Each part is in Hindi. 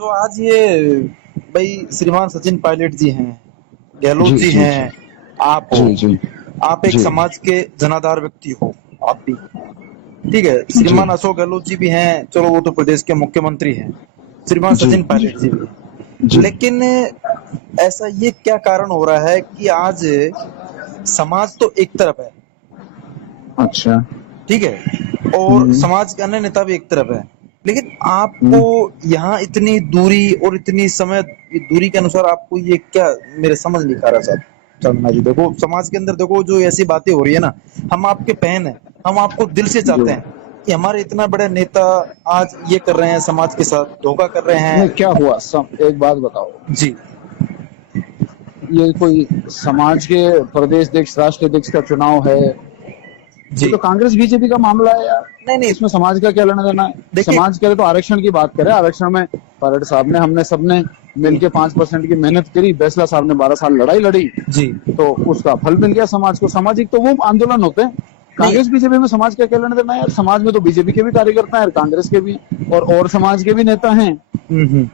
तो आज ये भाई श्रीमान सचिन पायलट जी हैं, गहलोत जी, जी जी, जी। हैं, आप हो। जी, जी। आप एक जी, समाज के जनाधार व्यक्ति हो। आप भी ठीक है। जी, श्रीमान अशोक गहलोत जी भी हैं, चलो वो तो प्रदेश के मुख्यमंत्री हैं। श्रीमान जी, सचिन जी, पायलट जी भी हैं। जी। लेकिन ऐसा ये क्या कारण हो रहा है कि आज समाज तो एक तरफ है, अच्छा। ठीक है, और हुँ, समाज के अन्य नेता भी एक तरफ है, लेकिन आपको हुँ। यहाँ इतनी दूरी और इतनी समय दूरी के अनुसार आपको ये क्या, मेरे समझ नहीं आ रहा साहब। चंदना जी देखो, समाज के अंदर देखो जो ऐसी बातें हो रही है ना, हम आपके बहन हैं, हम आपको दिल से जी। चाहते हैं कि हमारे इतना बड़े नेता आज ये कर रहे हैं, समाज के साथ धोखा कर रहे नहीं, हैं। क्या हुआ एक बात बताओ। जी ये कोई समाज के प्रदेश अध्यक्ष, राष्ट्रीय अध्यक्ष का चुनाव है। ये जी। तो कांग्रेस बीजेपी का मामला है यार। नहीं नहीं, इसमें समाज का क्या लेना देना है? देखिए। समाज के लिए तो आरक्षण की बात करें। आरक्षण में पायलट साहब ने, हमने सबने जी मिलके 5% की मेहनत करी। बैसला साहब ने 12 साल लड़ाई लड़ी, जी। तो उसका फल मिल गया समाज को। सामाजिक तो वो आंदोलन होते हैं। नहीं। कांग्रेस बीजेपी में समाज का क्या लेना देना है यार? समाज में तो बीजेपी के भी कार्यकर्ता हैं, कांग्रेस के भी, और समाज के भी नेता हैं। हम्म।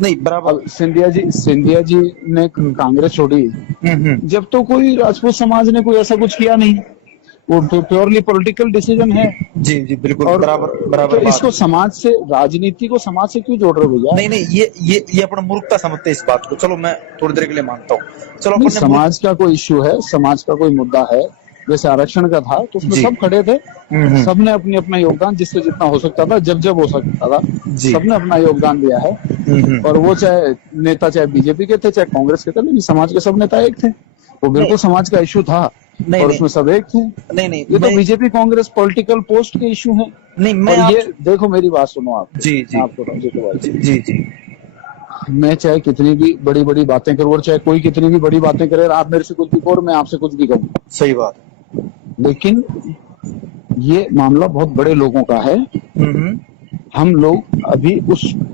नहीं बराबर। अब सिंधिया जी ने हम्म कांग्रेस छोड़ी हम्म। जब तो कोई राजपूत समाज ने कोई ऐसा कुछ किया नहीं। वो तो प्योरली पॉलिटिकल डिसीजन है। जी जी, बिल्कुल और बराबर बराबर तो बात। इसको समाज से, राजनीति को समाज से क्यों जोड़ रहे हो भैया? नहीं नहीं, ये अपना मूर्खता समझते हैं इस बात को। चलो मैं थोड़ी देर के लिए मानता हूँ, चलो नहीं, अपन ने मूर्ख। समाज का कोई इश्यू है, समाज का कोई मुद्दा है। जैसे आरक्षण का था तो उसमें जी। सब खड़े थे। हम्म। सबने अपनी अपना योगदान, जिससे जितना हो सकता था, जब जब हो सकता था, जी। सबने अपना योगदान दिया है। और वो चाहे नेता, चाहे बीजेपी के थे, चाहे कांग्रेस के थे, लेकिन समाज के सब नेता एक थे। वो नहीं बिल्कुल समाज का इशू था नहीं और नहीं उसमें सब एक थे। नहीं नहीं, ये तो मैं बीजेपी कांग्रेस पॉलिटिकल पोस्ट के इशू हैं। नहीं मैं और आप। ये देखो, मेरी बात सुनो आपको। जी जी मैं आपको देखो भाई, जी जी जी। मैं चाहे कितनी भी बड़ी बड़ी बातें करूं, और चाहे कोई कितनी भी बड़ी बातें करे, आप मेरे से कुछ भी कहो, मैं आपसे कुछ भी कहूं, सही बात। लेकिन ये मामला बहुत बड़े लोगों का है। हम्म। हम लोग अभी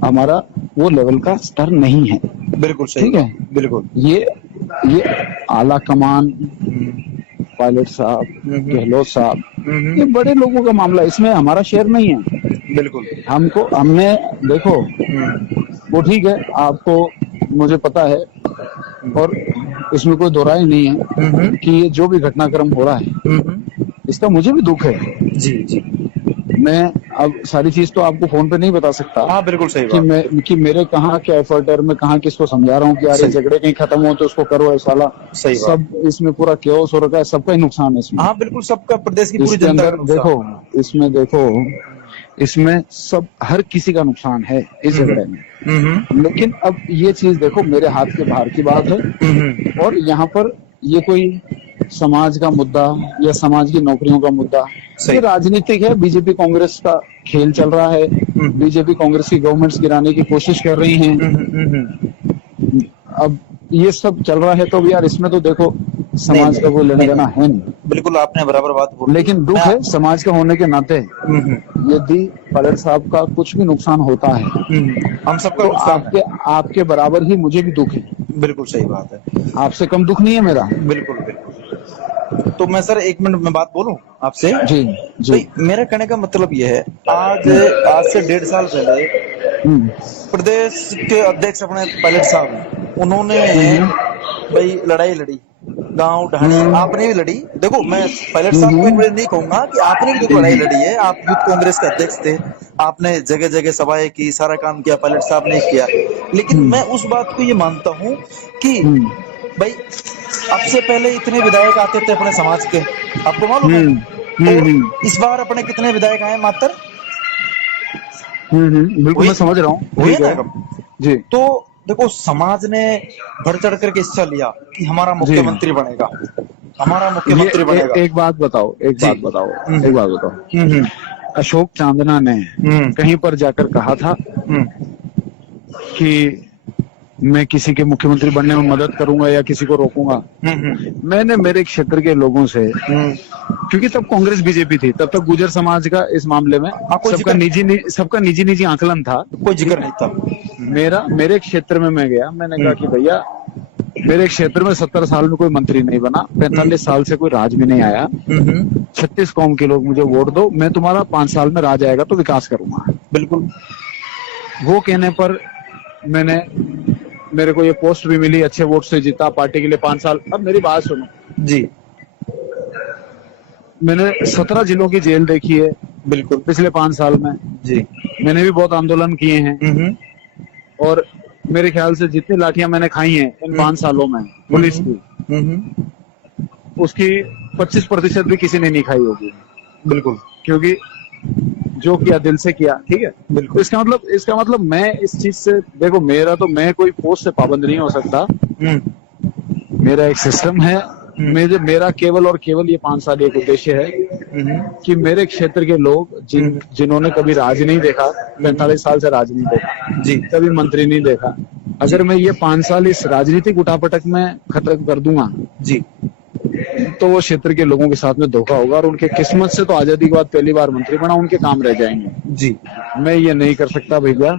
हमारा वो लेवल का स्तर नहीं है। बिल्कुल सही ठीक है। बात, बिल्कुल। ये ये आला कमान, हम्म पायलट साहब, हम्म गहलोत साहब, ये हम्म। बड़े लोगों का मामला है। इसमें हमारा शेयर नहीं है। बिल्कुल। हमने देखो, हम्म वो ठीक है, आपको, मुझे पता है, और इसमें कोई दो राय नहीं है हम्म कि ये जो भी घटनाक्रम हो रहा है, इसका मुझे भी दुख है। जी जी। मैं अब सारी चीज तो आपको फोन पे नहीं बता सकता हाँ बिल्कुल सही बात। कि मेरे कहाँ क्या एफर्ट है, मैं कहाँ किसको समझा रहा हूँ कि यार ये सही। झगड़े कहीं खत्म हो तो उसको करो ऐसा वाला। सही बात। सब इसमें पूरा केओस हो रखा है, सबका ही नुकसान है इसमें। हाँ बिल्कुल, सबका, प्रदेश की पूरी इसके जनता का अंदर देखो, नुकसान। इसमें देखो, इसमें सब, हर किसी का नुकसान है इस झगड़े में। लेकिन अब ये चीज देखो, मेरे हाथ के बाहर की बात है। और यहाँ पर ये कोई समाज का मुद्दा या समाज की नौकरियों का मुद्दा, ये सही। राजनीतिक है। बीजेपी कांग्रेस का खेल चल रहा है। हम्म बीजेपी कांग्रेस की गवर्नमेंट्स गिराने की कोशिश कर रही हैं। हम्म। अब ये सब चल रहा है तो यार, इसमें तो देखो, नहीं समाज का नहीं कोई लेना नहीं देना नहीं, है नहीं। बिल्कुल आपने बराबर बात बोली। लेकिन मैं। दुख है समाज का होने के नाते, हम्म। यदि पायलट साहब का कुछ भी नुकसान होता है, हम सबका तो नुकसान है। आपके आपके बराबर ही मुझे भी दुख है। बिल्कुल सही बात है। आपसे कम दुख नहीं है मेरा। बिल्कुल बिल्कुल। तो मैं सर एक मिनट में बात बोलूं आपसे। जी, जी। भाई मेरा कहने का मतलब ये है, आज आज से 1.5 साल पहले हम्म, प्रदेश के अध्यक्ष अपने पायलट साहब हैं, उन्होंने हम्म, भाई लड़ाई लड़ी, गांव ढाणी हम्म, आपने भी लड़ी। देखो मैं पायलट साहब को हम्म, नहीं कहूंगा कि आपने भी देखो लड़ाई लड़ी है, आप यूथ कांग्रेस के अध्यक्ष थे। आपने जगह जगह सभाएं की, सारा काम किया, पायलट साहब ने किया। लेकिन हम्म, मैं उस बात को ये मानता हूं कि हम्म, भाई अब से पहले इतने विधायक आते थे अपने समाज के, आपको मालूम है। हम्म, और हम्म, इस बार अपने कितने विधायक आए मात्र, बिल्कुल हुए मैं समझ रहा हूँ, हुए ठीक ना है। कम। जी, तो देखो समाज ने बढ़ चढ़ करके हिस्सा लिया कि हमारा जी। मुख्यमंत्री बनेगा, हमारा ये मुख्यमंत्री बनेगा। एक बात बताओ, एक जी। बात बताओ, एक हम्म बात बताओ। हम्म अशोक चांदना ने हम्म कहीं पर जाकर कहा था हम्म कि मैं किसी के मुख्यमंत्री बनने में मदद करूंगा या किसी को रोकूंगा। हम्म मैंने मेरे क्षेत्र के लोगों से, हम्म। क्योंकि तब कांग्रेस बीजेपी थी, तब तक गुर्जर समाज का इस मामले में हाँ कोई जिक्र, सबका निजी निजी आकलन था। कोई जिक्र नहीं था। मेरे क्षेत्र में मैं गया, मैंने कहा कि हम्म भैया, मेरे क्षेत्र में 70 साल में कोई मंत्री नहीं बना, 45 साल से कोई राज भी नहीं आया, हम्म। 36 कौम के लोग मुझे वोट दो, मैं तुम्हारा 5 साल में राज आएगा तो विकास करूंगा। बिल्कुल। वो कहने पर मेरे को ये पोस्ट भी मिली, अच्छे वोट से जीता, पार्टी के लिए 5 साल। अब मेरी बात सुनो जी। मैंने 17 जिलों की जेल देखी है बिल्कुल। पिछले 5 साल में। जी। मैंने भी बहुत आंदोलन किए हैं और मेरे ख्याल से जितनी लाठियां मैंने खाई हैं इन 5 सालों में पुलिस की, उसकी 25% भी किसी ने नहीं खाई होगी। बिल्कुल। क्योंकि जो किया दिल से किया, ठीक है। बिल्कुल। इसका मतलब मैं इस चीज से, देखो मैं कोई पोस्ट से पाबंद नहीं हो सकता। मेरा एक सिस्टम है। मेरा केवल और केवल ये 5 साल एक उद्देश्य है कि मेरे क्षेत्र के लोग जिन्होंने कभी राज नहीं देखा, 45 साल से राज नहीं देखा जी, कभी मंत्री नहीं देखा, अगर मैं ये 5 साल इस राजनीतिक उठापटक में खत्म कर दूंगा जी, तो वो क्षेत्र के लोगों के साथ में धोखा होगा और उनके किस्मत से तो आजादी के बाद पहली बार मंत्री बना, उनके काम रह जाएंगे। जी। मैं ये नहीं कर सकता भैया।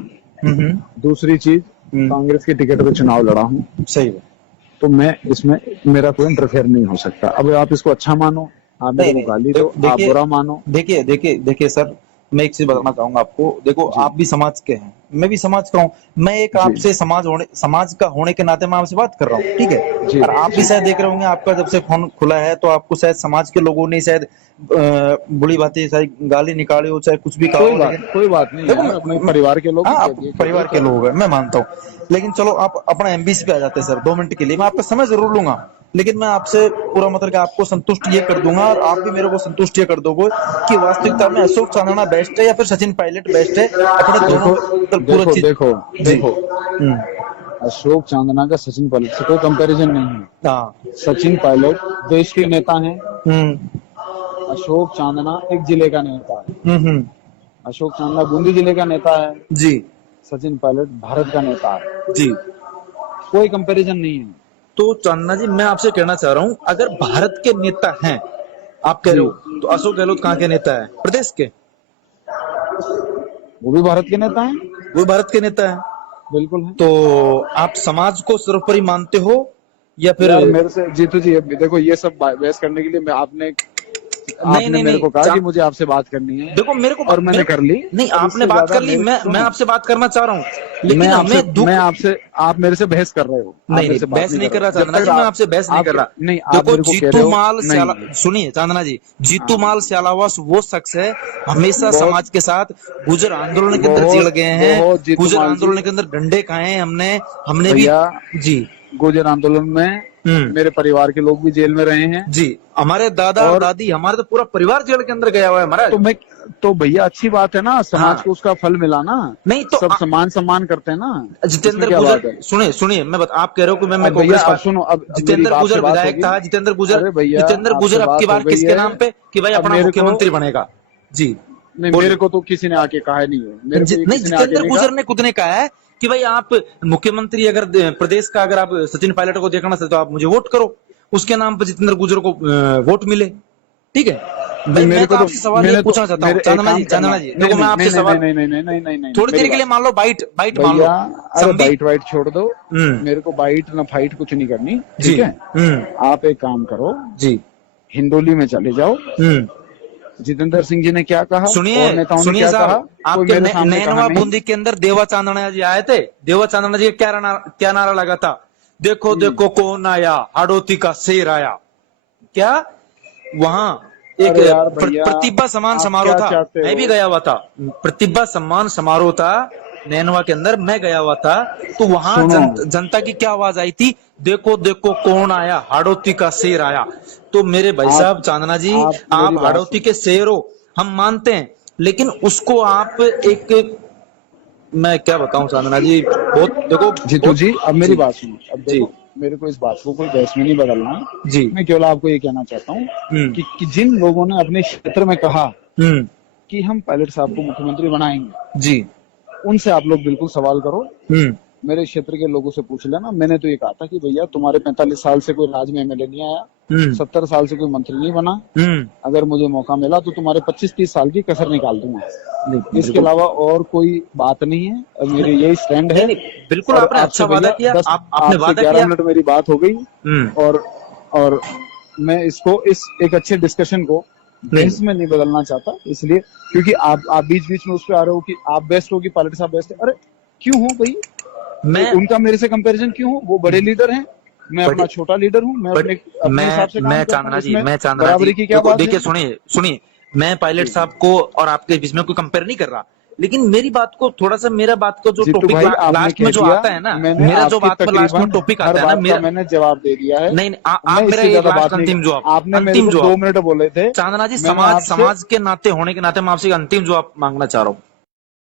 दूसरी चीज, कांग्रेस के टिकट पे चुनाव लड़ा हूँ, सही है। तो मैं इसमें मेरा कोई इंटरफेयर नहीं हो सकता। अब आप इसको अच्छा मानो, आप मेरे को गाली दो, आप बुरा मानो। देखिए सर, मैं एक चीज बताना चाहूंगा आपको। देखो, आप भी समाज के हैं, मैं भी समाज का हूँ। मैं एक आपसे समाज का होने के नाते मैं आपसे बात कर रहा हूँ, ठीक है। और आप भी शायद देख रहे होंगे, आपका जब से फोन खुला है तो आपको शायद समाज के लोगों ने शायद बुरी बातें, शायद गाली निकाली हो, चाहे कुछ भी कहा हो। कोई बात नहीं है, अपने परिवार के लोग, आप परिवार के लोग हैं, मैं मानता हूँ। लेकिन चलो, आप अपना एमबीसी पे आ जाते हैं सर, 2 मिनट के लिए। मैं आपका समय जरूर लूंगा, लेकिन मैं आपसे पूरा मतलब कि आपको संतुष्ट ये कर दूंगा और आप भी मेरे को संतुष्ट ये कर दोगे कि वास्तविकता में अशोक चांदना बेस्ट है या फिर सचिन पायलट बेस्ट है। अपने दोनों पूरा चीज देखो अशोक चांदना का सचिन पायलट से कोई कंपैरिजन नहीं है। हाँ, सचिन पायलट देश के नेता हैं, अशोक चांदना एक जिले का नेता है। अशोक चांदना बूंदी जिले का नेता है जी, सचिन पायलट भारत का नेता है जी। कोई कंपैरिजन नहीं है। तो चांदना जी, मैं आपसे कहना चाह रहा हूँ, अगर भारत के नेता हैं आप कह रहे हो, तो अशोक गहलोत कहाँ के नेता है? प्रदेश के। वो भी भारत के नेता हैं। वो भारत के नेता है, बिल्कुल है। तो आप समाज को सर्वोपरि मानते हो या फिर? यार मेरे से जीतू जी, देखो ये सब बहस करने के लिए आपने मेरे को कहा कि मुझे आपसे बात करनी है। देखो, मेरे को और मैंने कर ली। नहीं, आपने बात कर ली, मैं आपसे बात करना चाह रहा हूँ, लेकिन मैं आपसे, आप मेरे से बहस कर रहे हो। नहीं, बहस नहीं कर रहा चांदना जी, मैं आपसे बहस नहीं कर रहा। नहीं, देखो, जीतू माल सुनिए चांदना जी, जीतू माल स्यालावास वो शख्स है, हमेशा समाज के साथ गुजर आंदोलन के अंदर जिड़ गए हैं, गुजर आंदोलन के अंदर डंडे खाए हैं हमने भी जी। गुजर आंदोलन में मेरे परिवार के लोग भी जेल में रहे हैं जी। हमारे दादा और दादी, हमारे तो पूरा परिवार जेल के अंदर गया हुआ है हमारा। तो भैया अच्छी बात है ना, समाज को उसका फल मिला ना। नहीं तो सब सम्मान करते हैं ना। जितेंद्र गुजर, सुनिए मैं आप कह रहे हो कि मैं कांग्रेस का, सुनो, अब जितेंद्र गुजर विधायक था, जितेंद्र गुजर अब की बार किसके नाम पे कि भाई अपना मुख्यमंत्री बनेगा? जी। नहीं, मेरे को तो किसी ने आके कहा नहीं है। नहीं, जितेंद्र गुजर ने खुद ने कहा है कि भाई आप मुख्यमंत्री, अगर प्रदेश का अगर आप सचिन पायलट को देखना चाहते तो आप मुझे वोट करो, उसके नाम पर जितेंद्र गुजर को वोट मिले, ठीक है। मैं तो आपसे सवाल ये पूछना चाहता हूँ चांदना जी, देखो मैं आपसे सवाल, नहीं, थोड़ी देर के लिए मान लो बाइट मान लो, अरे बाइट छोड़ दो। मेरे को बाइट ना फाइट कुछ नहीं करनी, ठीक है। आप एक काम करो जी, हिंदोली में चले जाओ। जितेंद्र सिंह जी ने क्या कहा, सुनिए साहब, आपके नैनवा बूंदी के अंदर देवा चांदना जी आए थे। देवा चांदना जी क्या नारा लगा था? देखो देखो कौन आया, हाड़ोती का शेर आया। क्या वहां एक प्रतिभा सम्मान समारोह था, मैं भी गया हुआ था। प्रतिभा सम्मान समारोह था नैनवा के अंदर, मैं गया हुआ था। तो वहां जनता की क्या आवाज आई थी? देखो देखो कौन आया, हाड़ोती का शेर आया। तो मेरे भाई साहब चांदना जी, आप हाड़ोती के शेर हो, हम मानते हैं, लेकिन उसको आप एक, मैं क्या बताऊं चांदना जी, बहुत देखो जीतू जी, अब मेरी बात सुनो। अब देखो, मेरे को इस बात को कोई बहस में नहीं बदलना जी। मैं केवल आपको ये कहना चाहता हूँ कि जिन लोगों ने अपने क्षेत्र में कहा कि हम पायलट साहब को मुख्यमंत्री बनाएंगे जी, उनसे आप लोग बिल्कुल सवाल करो। मेरे क्षेत्र के लोगों से पूछ लेना। मैंने तो ये कहा था कि भैया तुम्हारे 45 साल से कोई राज में एमएलए नहीं आया, 70 साल से कोई मंत्री नहीं बना, अगर मुझे मौका मिला तो तुम्हारे 25-30 साल की कसर निकाल दूंगा। इसके अलावा और कोई बात नहीं है। मेरी यही स्टैंड है। बिल्कुल, आपने अच्छा वादा किया, आपने वादा किया। 11 मिनट मेरी बात हो गई और मैं इसको एक अच्छे डिस्कशन को बहस में नहीं बदलना चाहता, इसलिए क्योंकि आप बीच बीच में उस पर आ रहे हो कि आप बेस्ट हो कि पायलट साहब बेस्ट है। अरे क्यों हो भाई, मैं तो उनका मेरे से कंपैरिजन क्यों हो? वो बड़े लीडर हैं, मैं अपना छोटा लीडर हूँ, मैं अपने हिसाब से काम मैं करता हूँ। चांदना जी, इसमें मैं चांदना बराबरी जी, की क्या देखो बात देखिए, है? सुनिए सुनिए, मैं पायलट जी साहब को और आपके बीच में कोई कंपेयर नहीं कर रहा, लेकिन मेरी बात को थोड़ा सा, मेरा बात को जो जीतू टॉपिक भाई, आपने लास्ट में कह जो दिया, आता है ना, मैंने मेरा जो आपकी बात में लास्ट में तकरीबन टॉपिक हर आता है ना बात का मेरा, मैंने जवाब दे दिया है। नहीं नहीं, मैं आप मेरा इससे एक ज्यादा लास्ट बात नहीं, अंतिम जवाब, आपने मेरे अंतिम को 2 जवाब, मिनट बोले थे, चांदना जी, मैंने समाज आपसे समाज के नाते होने के नाते मैं आपसे एक अंतिम जवाब मांगना चाह रहा हूँ।